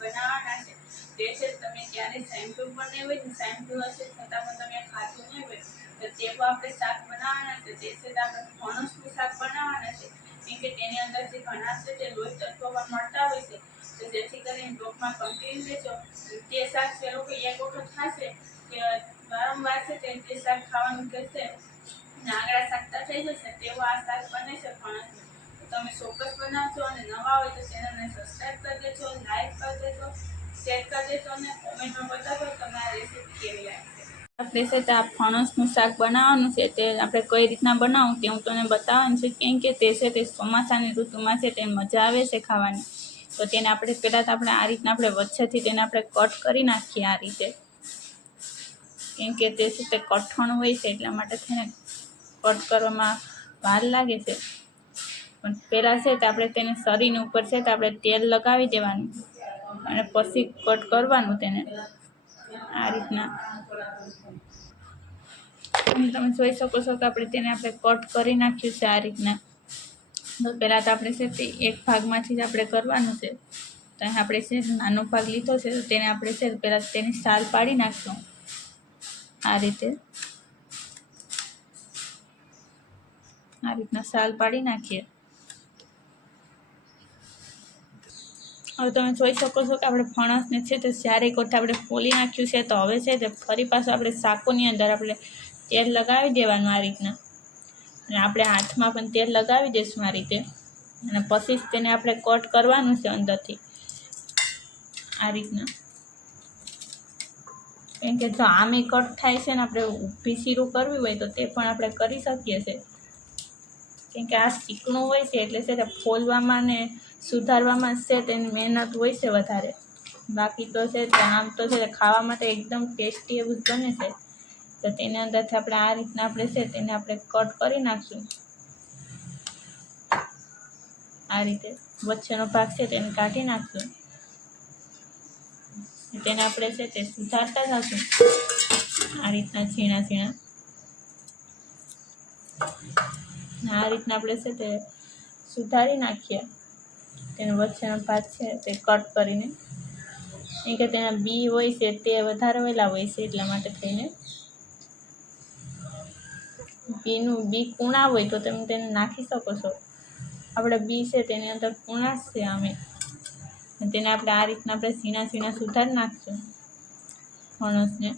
બનાવવાના છે તે છે તમે ક્યારે સાંભળ્યું પણ નહીં હોય ને સાંભળ્યું હશે છતાં પણ તમે ખાતું નહીં હોય તો તેવું આપણે શાક બનાવવાના છે તે છે આપણે ફણસનું શાક બનાવવાના છે કેમ કે તેની અંદર જે ઘણા છે તે લોહી તત્વો પણ મળતા હોય છે તો જેથી કરીને ટોપમાં કન્ટિન્યુ લેજો તે શાક છે લોકો એક વખત ખાશે કે વારંવાર છે તે શાક ખાવાનું કહેશે નાગડા શાકતા થઈ જશે તેવું આ શાક બને છે ફણસ તમે ચોક્કસ બનાવજો અને નવા હોય તો ચેનલને સબસ્ક્રાઈબ કરી દેજો, લાઈક કરી દેજો, શેર કરી દેજો અને કોમેન્ટમાં બતાવો તમે આ રેસીપી કેવી લાગશે. આપણે છે તો આ ફણસનું શાક બનાવવાનું છે તે આપણે કઈ રીતના બનાવું તે હું તમને બતાવવાનું છે કેમ કે તે છે તે ચોમાસાની ઋતુમાં છે તે મજા આવે છે ખાવાની. તો તેને આપણે પહેલાં તો આપણે આ રીતના આપણે વચ્ચેથી તેને આપણે કટ કરી નાખીએ આ રીતે કેમ કે તે છે તે કઠણ હોય છે એટલા માટે થઈને કટ કરવામાં વાર લાગે છે. પણ પહેલાં છે તો આપણે તેને શરીરની ઉપર છે તો આપણે તેલ લગાવી દેવાનું અને પછી કટ કરવાનું તેને આ રીતના. તમે જોઈ શકો છો કે આપણે તેને આપણે કટ કરી નાખ્યું છે આ રીતના. તો પહેલાં તો આપણે છે તે એક ભાગમાંથી જ આપણે કરવાનું છે. તો આપણે છે નાનો ભાગ લીધો છે તો તેને આપણે છે પહેલાં તેની સાલ પાડી નાખશું આ રીતે. આ રીતના સાલ પાડી નાખીએ. હવે તમે જોઈ શકો છો કે આપણે ફણસને છે તે ચારેય કોઠે આપણે ફોલી નાખ્યું છે. તો હવે છે તે ફરી પાછું આપણે શાકોની અંદર આપણે તેલ લગાવી દેવાનું આ રીતના અને આપણે હાથમાં પણ તેલ લગાવી દઈશું આ રીતે અને પછી જ તેને આપણે કટ કરવાનું છે અંદરથી આ રીતના. કેમ કે જો આમે કટ થાય છે ને આપણે ઊભી શીરું કરવી હોય તો તે પણ આપણે કરી શકીએ છીએ કેમ કે આ ચીકણું હોય છે એટલે છે તે ફોલવામાં ને સુધારવામાં છે તેની મહેનત હોય છે વધારે. બાકી તો છે તે આમ તો છે ખાવા માટે એકદમ ટેસ્ટી એવું જ બને છે. તો તેની અંદરથી આપણે આ રીતના આપણે છે તેને આપણે કટ કરી નાખશું આ રીતે. વચ્ચેનો ભાગ છે તેને કાઢી નાખશું. તેને આપણે છે તે સુધારતા જશું આ રીતના ઝીણા ઝીણા. આ રીતના આપણે છે તે સુધારી નાખીએ તેનો વચ્ચેનો ભાગ છે તે કટ કરીને કેમ કે તેના બી હોય છે તે વધારે વહેલા હોય છે એટલા માટે થઈને. બી કૂણા હોય તો તમે તેને નાખી શકો છો. આપણે બી છે તેની અંદર કૂણા છે અમે તેને આપણે આ રીતના આપણે ઝીણા ઝીણા સુધારી નાખશું ફણસને.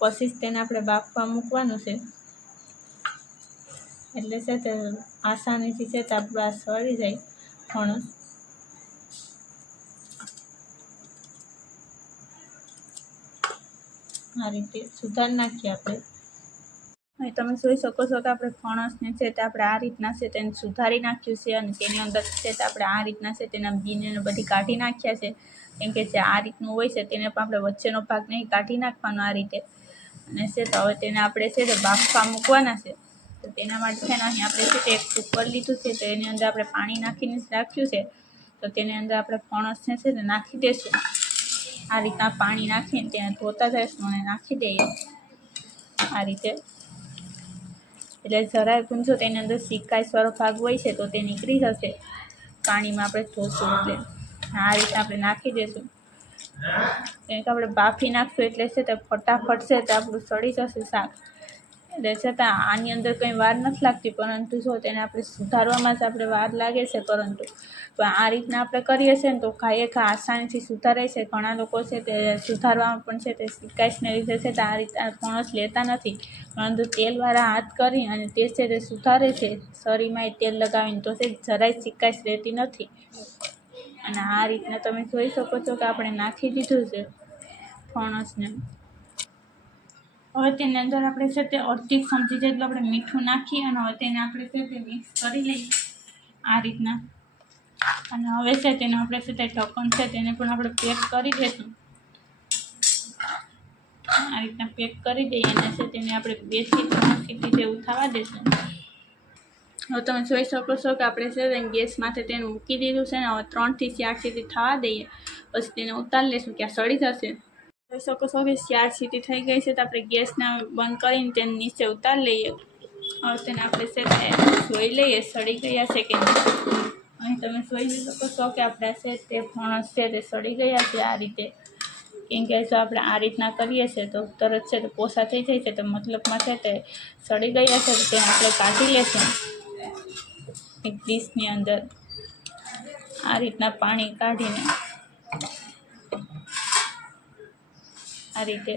પછી જ તેને આપણે બાફવા મૂકવાનું છે એટલે છે તે આસાનીથી છે તે આપણું આ સળી જાય ફણસ. આ રીતે સુધારી નાખીએ આપણે. હવે તમે જોઈ શકો છો કે આપણે ફણસને છે તે આપણે આ રીતના છે તેને સુધારી નાખ્યું છે અને તેની અંદર છે તે આપણે આ રીતના છે તેના બીને બધી કાઢી નાખ્યા છે કેમ કે જે આ રીતનું હોય છે તેને પણ આપણે વચ્ચેનો ભાગ નહીં કાઢી નાખવાનો આ રીતે. અને છે તો હવે તેને આપણે છે તે બાફવા મૂકવાના છે. તો તેના માટે છે ને અહીં આપણે છે તે એક કુકર લીધું છે તો એની અંદર આપણે પાણી નાખીને રાખ્યું છે. તો તેની અંદર આપણે ફણસને છે તે નાખી દઈશું આ રીતના. પાણી નાખીને ત્યાં ધોતા જઈશું અને નાખી દઈએ આ રીતે. એટલે જરાય પૂંજો તેની અંદર સિકાઈસવાળો ભાગ હોય છે તો તે નીકળી જશે પાણીમાં આપણે ધોશું એટલે. આ રીતે આપણે નાખી દઈશું કેમ કે આપણે બાફી નાખશું એટલે છે તે ફટાફટ છે તે આપણું સડી જશે શાક. એટલે છતાં આની અંદર કંઈ વાર નથી લાગતી પરંતુ જો તેને આપણે સુધારવામાં જ આપણે વાર લાગે છે પરંતુ તો આ રીતના આપણે કરીએ છીએ ને તો ખાઈએ આસાનીથી સુધારાય છે. ઘણા લોકો છે તે સુધારવામાં પણ છે તે સિકાઈસને લીધે છે તે આ રીતના ફણસ લેતા નથી પરંતુ તેલવાળા હાથ કરી અને તે છે તે સુધારે છે શરીરમાં તેલ લગાવીને તો તે જરાય સિકાઈસ રહેતી નથી. અને આ રીતના તમે જોઈ શકો છો કે આપણે નાખી દીધું છે ફણસને. હવે તેની અંદર આપણે છે તે અડધી ચમચી જેટલું આપણે મીઠું નાખીએ અને હવે તેને આપણે છે તે મિક્સ કરી લઈએ આ રીતના. અને હવે છે તેને આપણે છે તે ઢક્કણ છે તેને પણ આપણે પેક કરી દઈશું આ રીતના. પેક કરી દઈએ અને છે તેને આપણે 2 થી 3 સીટી જેવું થવા દઈશું. હવે તમે જોઈ શકો છો કે આપણે છે તે ગેસ માથે તેને મૂકી દીધું છે ને હવે 3 થી 4 સીટી થવા દઈએ પછી તેને ઉતારી લઈશું ત્યાં સળી જશે. જોઈ શકો છો કે 4 સીટી થઈ ગઈ છે તો આપણે ગેસને બંધ કરીને તેને નીચે ઉતારી લઈએ. હવે તેને આપણે છે તે જોઈ લઈએ સળી ગયા છે કે નહીં. અહીં તમે જોઈ શકો છો કે આપણા છે તે ફણસ છે તે સડી ગયા છે આ રીતે, કેમ કે જો આપણે આ રીતના કરીએ છીએ તો તરત છે તે પોસા થઈ જાય છે, તો મતલબમાં છે તે સડી ગયા છે. તેને આપણે કાઢી લેશું એક ડીશની અંદર આ રીતના પાણી કાઢીને આ રીતે,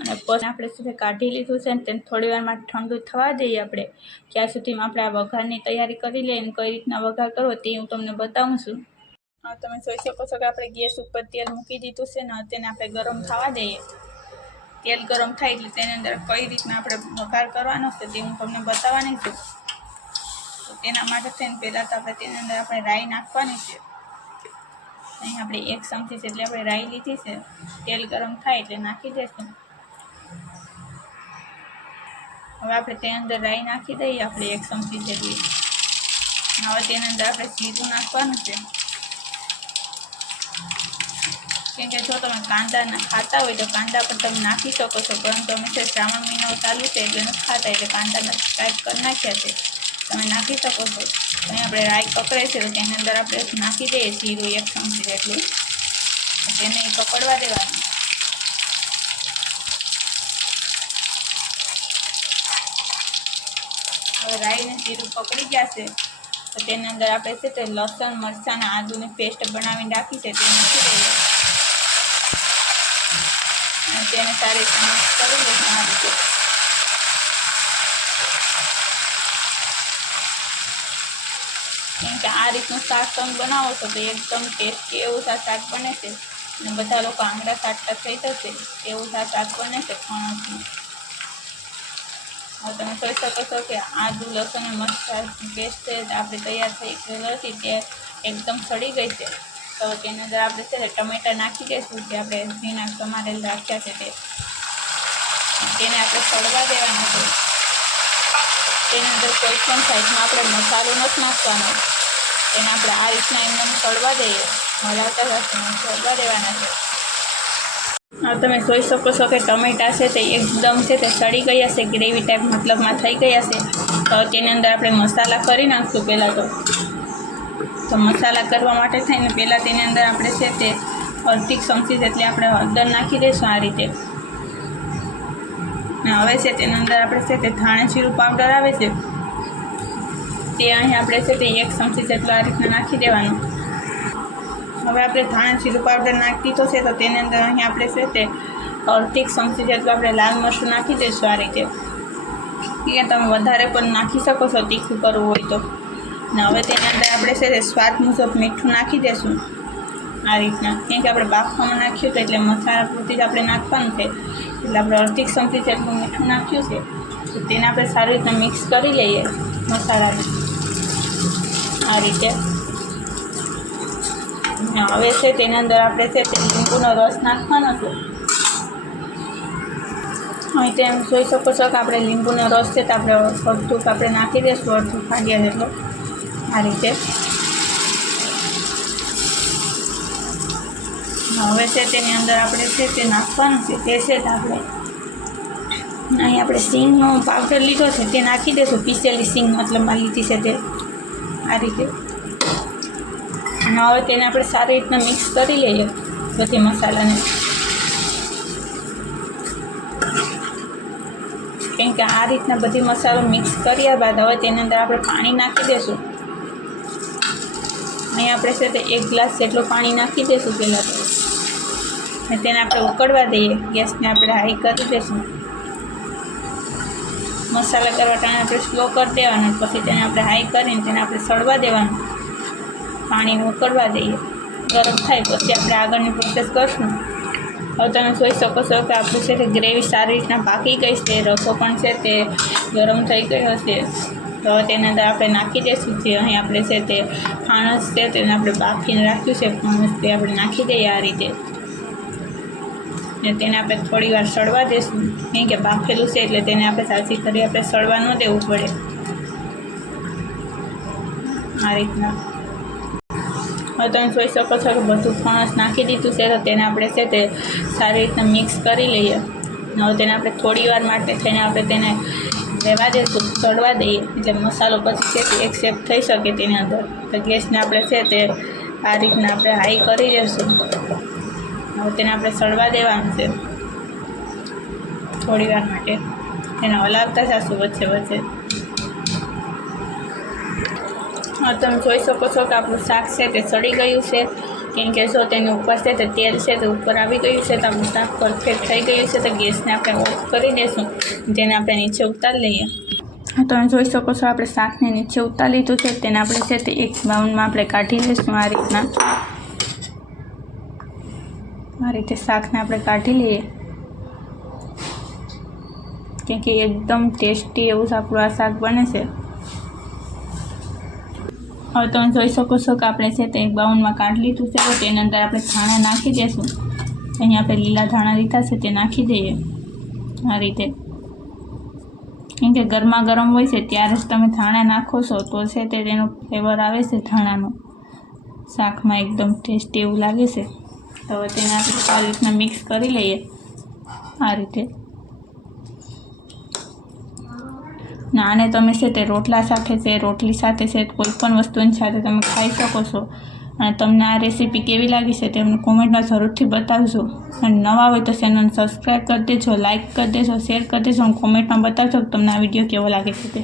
અને પછી આપણે સુધી કાઢી લીધું છે ને તેને થોડી વારમાં ઠંડુ થવા દઈએ આપણે. ત્યાં સુધીમાં આપણે આ વઘારની તૈયારી કરી લઈએ અને કઈ રીતના વઘાર કરવો તે હું તમને બતાવું છું. હા, તમે જોઈ શકો છો કે આપણે ગેસ ઉપર તેલ મૂકી દીધું છે ને તેને આપણે ગરમ થવા દઈએ. તેલ ગરમ થાય એટલે તેની અંદર કઈ રીતના આપણે વઘાર કરવાનો છે તે હું તમને બતાવવાની છું. તો તેના માટે થઈને પહેલાં તો આપણે તેની અંદર આપણે રાઈ નાખવાની છે. અહીં આપણે 1 ચમચી જેટલી આપણે રાઈ લીધી છે. તેલ ગરમ થાય એટલે નાખી દઈશું. હવે આપણે તેની અંદર રાઈ નાખી દઈએ આપણે 1 ચમચી જેટલી. હવે તેની અંદર આપણે જીરું નાખવાનું છે, કેમ કે જો તમે કાંદા ખાતા હોય તો કાંદા પણ તમે નાખી શકો છો, પરંતુ અમે છે શ્રાવણ મહિનો ચાલુ છે એટલે નથી ખાતા, એટલે કાંદા સ્ટાર્ટ કરી નાખ્યા છે, તમે નાખી શકો છો. અહીં આપણે રાઈ પકડે છે તો તેની અંદર આપણે નાખી દઈએ જીરું 1 ચમચી જેટલું, તેને પકડવા દેવાનું. હવે રાઈ ને જીરું પકડી ગયા છે તો તેની અંદર આપણે છે તે લસણ મરચાં અને આદુની પેસ્ટ બનાવીને રાખી છે તે નાખી દઈએ અને તેને સારી રીતે મિક્સ કરી લઈશું આ રીતે. કેમ કે આ રીતનું શાક તમે બનાવો છો તો એકદમ ટેસ્ટી એવું શાક બને છે અને બધા લોકો આંગળા ચાટતા થઈ જશે એવું શાક બને છે ફણસનું. હવે તમે જોઈ શકો છો કે આદુ લસણ અને મરચાંની પેસ્ટ આપણે તૈયાર થઈ ગયેલી હતી તે એકદમ સડી ગઈ છે. તો તેની અંદર આપણે છે ટમેટાં નાખી દઈશું જે આપણે ઝીણા સમારેલ રાખ્યા છે તેને આપણે સળવા દેવાના છે. તેની અંદર કોઈ પણ સાઈઝમાં આપણે મસાલો નથી નાખવાનો, તેને આપણે આ રીતના એમને સળવા દઈએ, હલાવતા જશું સળવા દેવાના છે. હવે તમે જોઈ શકો છો કે ટમેટાં છે તે એકદમ છે તે સડી ગયા છે, ગ્રેવી ટાઈપ મતલબમાં થઈ ગયા છે. તો તેની અંદર આપણે મસાલા કરી નાખશું. પહેલાં તો મસાલા કરવા માટે થઈને પહેલાં તેની અંદર આપણે છે તે 1 ચમચી જેટલી આપણે હળદર નાખી દઈશું આ રીતે. અને હવે છે તેની અંદર આપણે છે તે ધાણા જીરું પાવડર આવે છે તે અહીં આપણે છે તે 1 ચમચી જેટલું આ રીતના નાખી દેવાનું. હવે આપણે ધાણા જીરું પાવડર નાખી દીધો છે તો તેની અંદર અહીં આપણે છે તે 1 ચમચી જેટલું આપણે લાલ મરચું નાખી દઈશું આ રીતે. કે તમે વધારે પણ નાખી શકો છો તીખું કરવું હોય તો. અને હવે તેની અંદર આપણે છે તે સ્વાદ મુજબ મીઠું નાખી દઈશું આ રીતના, કેમ કે આપણે બાફવામાં નાખ્યું તો એટલે મસાલા પૂરતી જ આપણે નાખવાનું છે, એટલે આપણે 1 ચમચી જેટલું મીઠું નાખ્યું છે. તો તેને આપણે સારી રીતના મિક્સ કરી લઈએ મસાલાને આ રીતે. હવે છે તેની અંદર આપણે છે તે લીંબુનો રસ નાખવાનો છે. અહીં તેમ જોઈ શકો છો કે આપણે લીંબુનો રસ છે તો આપણે અડધું આપણે નાખી દઈશું, અડધું ફાંડ્યા જેટલો આ રીતે. હવે છે તેની અંદર આપણે છે તે નાખવાનું છે તે છે આપણે અહીં આપણે સિંગનો પાવડર લીધો છે તે નાખી દઈશું, પીસેલી સિંગ મતલબમાં લીધી છે તે આ રીતે. અને હવે તેને આપણે સારી રીતના મિક્સ કરી લઈએ બધી મસાલાને, કેમ કે આ રીતના બધી મસાલો મિક્સ કર્યા બાદ હવે તેની અંદર આપણે પાણી નાખી દઈશું. અહીં આપણે છે તે 1 ગ્લાસ જેટલું પાણી નાખી દઈશું પહેલાં તો, અને તેને આપણે ઉકળવા દઈએ. ગેસને આપણે હાઈ કરી દઈશું. મસાલા કરવા ટાણે આપણે સ્લો કરી દેવાનું, પછી તેને આપણે હાઈ કરીને તેને આપણે સળવા દેવાનું, પાણીને ઉકળવા દઈએ. ગરમ થાય પછી આપણે આગળની પ્રોસેસ કરીશું. હવે તમે જોઈ શકો છો કે આપણું છે તે ગ્રેવી સારી રીતના પાકી ગઈ છે, રસો પણ છે તે ગરમ થઈ ગયો છે. તો તેની અંદર આપણે નાખી દઈશું જે અહીં આપણે છે તે ફણસ છે તેને આપણે બાફીને રાખ્યું છે ફણસ તે આપણે નાખી દઈએ આ રીતે. ને તેને આપણે થોડી વાર સળવા દઈશું, કેમ કે બાફેલું છે એટલે તેને આપણે સાચી કરી આપણે સળવા ન દેવું પડે આ રીતના. હવે તમે જોઈ શકો છો કે બધું ફણસ નાખી દીધું છે તો તેને આપણે છે તે સારી રીતના મિક્સ કરી લઈએ. હવે તેને આપણે થોડી વાર માટે થઈને આપણે તેને રહેવા દઈશું, ચડવા દઈએ એટલે મસાલો પછી છે તે એક્સેપ્ટ થઈ શકે તેની અંદર. તો ગેસને આપણે છે તે આ રીતના આપણે હાઈ કરી દઈશું. હવે તેને આપણે ચડવા દેવાનું છે થોડી વાર માટે. એને હલાવતા જશું વચ્ચે વચ્ચે. હા, તમે જોઈ શકો છો કે આપણું શાક છે તે સડી ગયું છે, કેમ કે જો તેની ઉપર છે તે તેલ છે તે ઉપર આવી ગયું છે. તો આપણું શાક પરફેક્ટ થઈ ગયું છે. તો ગેસને આપણે ઓફ કરી દઈશું, તેને આપણે નીચે ઉતારી લઈએ. હા, તમે જોઈ શકો છો આપણે શાકને નીચે ઉતારી લીધું છે. તેને આપણે છે તે એક બાઉલમાં આપણે કાઢી લઈશું આ રીતના. આ રીતે શાકને આપણે કાઢી લઈએ, કેમ કે એકદમ ટેસ્ટી એવું આપણું આ શાક બને છે. હવે તમે જોઈ શકો છો કે આપણે છે તે એક બાઉલમાં કાઢી લીધું છે. તો તેની અંદર આપણે ધાણા નાખી દઈશું. અહીંયા આપણે લીલા ધાણા લીધા છે તે નાખી દઈએ આ રીતે, કેમ કે ગરમા ગરમ હોય છે ત્યારે જ તમે ધાણા નાખો છો તો છે તે તેનો ફ્લેવર આવે છે ધાણાનો, શાકમાં એકદમ ટેસ્ટી એવું લાગે છે. તો હવે તેને આપણે આ રીતના મિક્સ કરી લઈએ આ રીતે. ના, આને તમે છે તે રોટલા સાથે છે, રોટલી સાથે છે, કોઈ પણ વસ્તુની સાથે તમે ખાઈ શકો છો. અને તમને આ રેસીપી કેવી લાગી છે તે અમને કોમેન્ટમાં જરૂરથી બતાવજો. અને નવા હોય તો ચેનલને સબસ્ક્રાઈબ કરી દેજો, લાઇક કરી દેજો, શેર કરી દેજો અને કોમેન્ટમાં બતાવજો કે તમને આ વિડીયો કેવો લાગે છે તે.